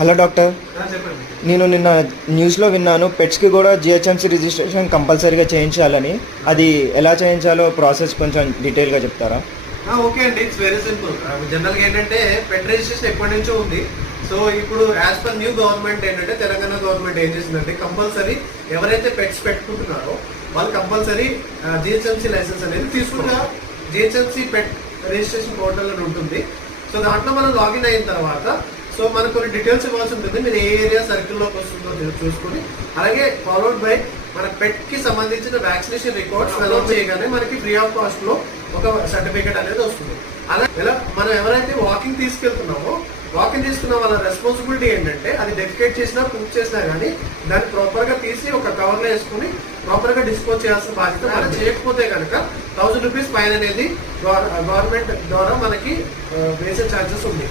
Hello doctor, చెప్పండి. నేను నిన్న న్యూస్లో విన్నాను పెట్స్కి కూడా జిహెచ్ఎంసీ రిజిస్ట్రేషన్ కంపల్సరీగా చేయించాలని. అది ఎలా చేయించాలో ప్రాసెస్ కొంచెం డీటెయిల్గా చెప్తారా? ఓకే అండి, ఇట్స్ వెరీ సింపుల్. జనరల్గా ఏంటంటే పెట్ రిజిస్ట్రేషన్ ఎప్పటి నుంచో ఉంది. సో ఇప్పుడు యాజ్ పర్ న్యూ గవర్నమెంట్ ఏంటంటే తెలంగాణ గవర్నమెంట్ ఏం చేసిందంటే కంపల్సరీ ఎవరైతే పెట్స్ పెట్టుకుంటున్నారో వాళ్ళు కంపల్సరీ జిహెచ్ఎంసీ లైసెన్స్ అనేది తీసుకుంటారు. జిహెచ్ఎంసీ పెట్ రిజిస్ట్రేషన్ పోర్టల్ అని ఉంటుంది. సో దాంట్లో మనం లాగిన్ అయిన తర్వాత సో మనకు కొన్ని డీటెయిల్స్ ఇవ్వాల్సి ఉంటుంది. మీరు ఏ ఏరియా సర్కిల్లోకి వస్తుందో చూసుకుని, అలాగే ఫాలోడ్ బై మన పెట్ కి సంబంధించిన వ్యాక్సినేషన్ రికార్డ్స్ అలౌట్ చేయగానే మనకి ఫ్రీ ఆఫ్ కాస్ట్ లో ఒక సర్టిఫికేట్ అనేది వస్తుంది. అలా మనం ఎవరైతే వాకింగ్ తీసుకెళ్తున్నామో వాకింగ్ తీసుకున్న వాళ్ళ రెస్పాన్సిబిలిటీ ఏంటంటే అది డెఫికేట్ చేసినా పూర్తి చేసినా కానీ దాన్ని ప్రాపర్ గా తీసి ఒక కవర్ లో వేసుకుని ప్రాపర్ గా డిస్పోజ్ చేయాల్సిన బాధ్యత. మనం చేయకపోతే కనుక 1000 రూపీస్ ఫైన్ అనేది గవర్నమెంట్ ద్వారా మనకి వేసే ఛార్జెస్ ఉంది.